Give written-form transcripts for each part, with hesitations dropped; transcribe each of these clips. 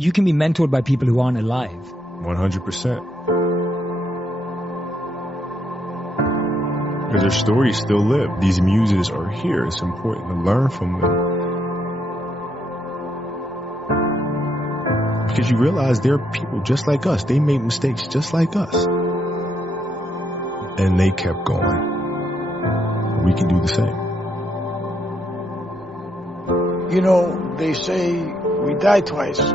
you can be mentored by people who aren't alive. 100%. Because their stories still live. These muses are here. It's important to learn from them. Because you realize there are people just like us. They made mistakes just like us. And they kept going. We can do the same. You know, they say we die twice.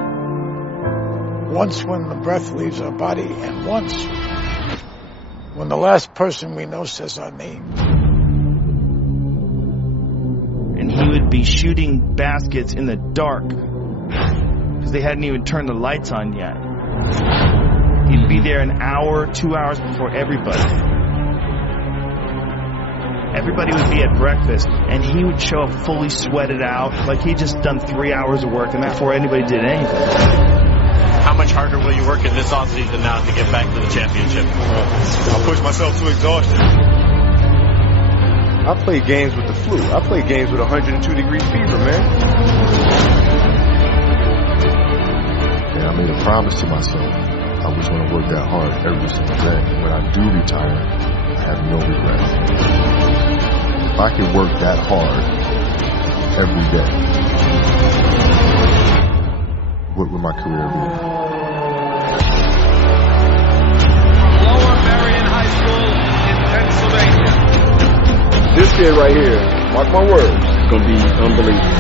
Once when the breath leaves our body, and once when the last person we know says our name. And he would be shooting baskets in the dark because they hadn't even turned the lights on yet. He'd be there an hour, 2 hours before everybody. Everybody would be at breakfast, and he would show up fully sweated out, like he'd just done 3 hours of work, and before anybody did anything. How much harder will you work in this offseason now to get back to the championship? I'll push myself to exhaustion. I play games with the flu. I play games with 102-degree fever, man. And I made a promise to myself. I was going to work that hard every single day. When I do retire, I have no regrets. If I can work that hard every day, what would my career be? Lower Marion High School in Pennsylvania. This kid right here, mark my words, is going to be unbelievable.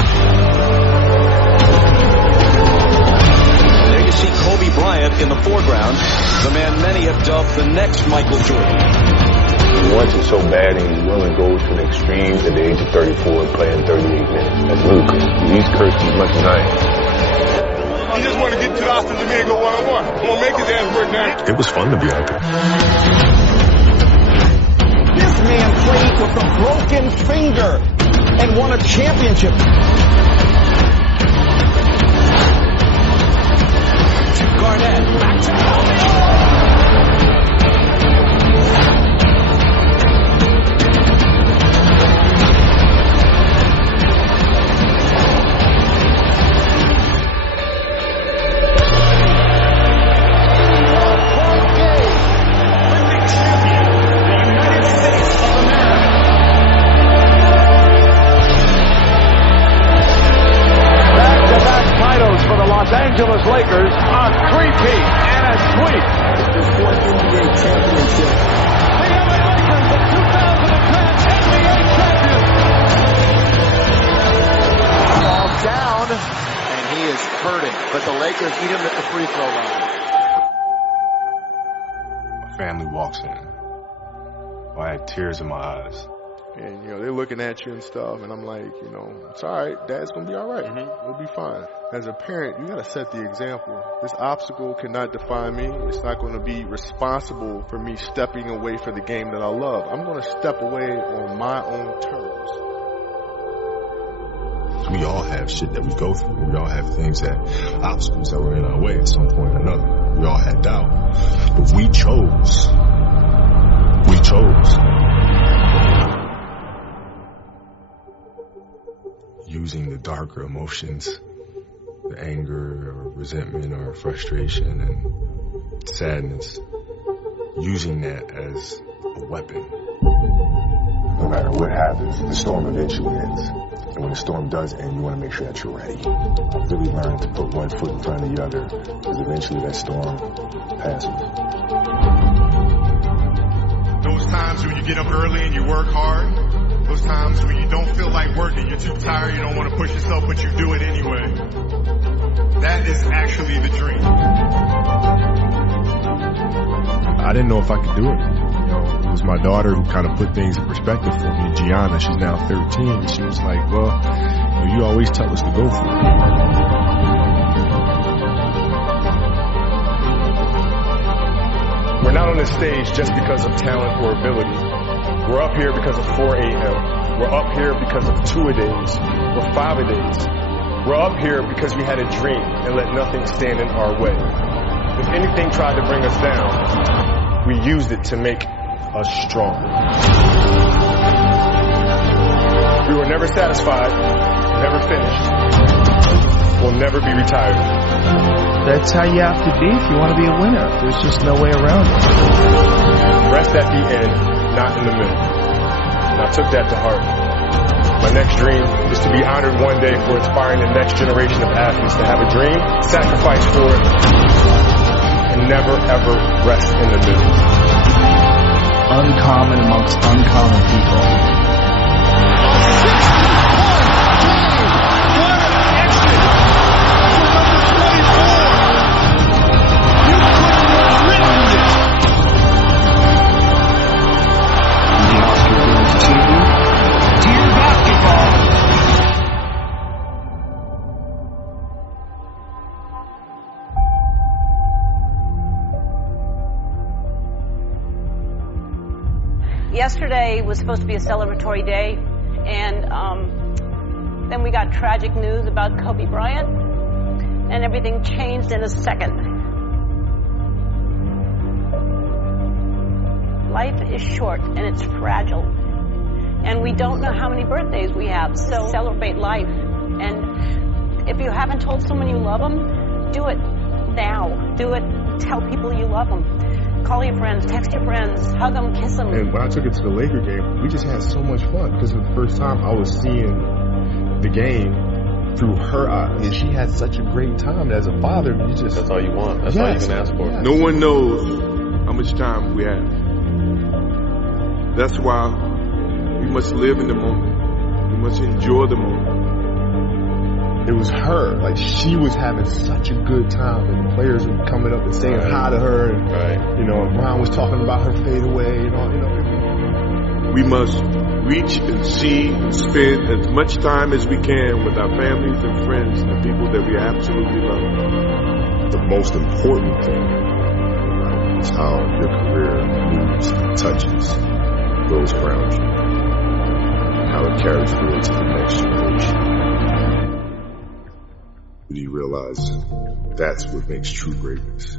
There you see Kobe Bryant in the foreground, the man many have dubbed the next Michael Jordan. He wants it so bad and he's willing to go to the extremes at the age of 34 playing 38 minutes. That's ludicrous. He's cursed as much as I am. He just want to get to the Austin to me and go one-on-one. I'm going to make his ass work now. It was fun to be out there. This man played with a broken finger and won a championship. Garnett, back to Angeles Lakers on three-peat and a sweep. Their fourth NBA championship. The LA Lakers, the 2010 NBA champions. Ball down, and he is hurting. But the Lakers beat him at the free throw line. My family walks in. I had tears in my eyes. And, you know, they're looking at you and stuff, and I'm like, you know, it's all right. Dad's going to be all right. We'll be fine. As a parent, you got to set the example. This obstacle cannot define me. It's not going to be responsible for me stepping away from the game that I love. I'm going to step away on my own terms. We all have shit that we go through. We all have things obstacles that were in our way at some point or another. We all had doubt. But we chose. Using the darker emotions, the anger or resentment or frustration and sadness, using that as a weapon. No matter what happens, the storm eventually ends. And when the storm does end, you want to make sure that you're ready. I've really learned to put one foot in front of the other, because eventually that storm passes. Those times when you get up early and you work hard, those times when you don't feel like working, you're too tired, you don't want to push yourself, but you do it anyway. That is actually the dream. I didn't know if I could do it. You know, it was my daughter who kind of put things in perspective for me. Gianna, she's now 13, and she was like, well, you always tell us to go for it. We're not on this stage just because of talent or ability. We're up here because of 4 a.m. We're up here because of 2-a-days or 5-a-days. We're up here because we had a dream and let nothing stand in our way. If anything tried to bring us down, we used it to make us stronger. We were never satisfied, never finished. We'll never be retired. That's how you have to be if you want to be a winner. There's just no way around it. Rest at the end, not in the middle. And I took that to heart. My next dream is to be honored one day for inspiring the next generation of athletes to have a dream, sacrifice for it, and never ever rest in the middle. Uncommon amongst uncommon people. Yesterday was supposed to be a celebratory day, and then we got tragic news about Kobe Bryant, and everything changed in a second. Life is short, and it's fragile, and we don't know how many birthdays we have, so celebrate life. And if you haven't told someone you love them, do it now. Do it. Tell people you love them. Call your friends, text your friends, hug them, kiss them. And when I took it to the Laker game, we just had so much fun because for the first time I was seeing the game through her eyes. And she had such a great time. As a father, that's all you want. That's all you can ask for. Yes. No one knows how much time we have. That's why we must live in the moment. We must enjoy the moment. It was her. Like, she was having such a good time, and the players were coming up and saying hi to her. And, you know, Brian was talking about her fadeaway and all, you know. We must reach and see and spend as much time as we can with our families and friends and the people that we absolutely love. The most important thing, right, is how your career moves and touches those around you, and how it carries forward to the next generation. Do you realize that's what makes true greatness?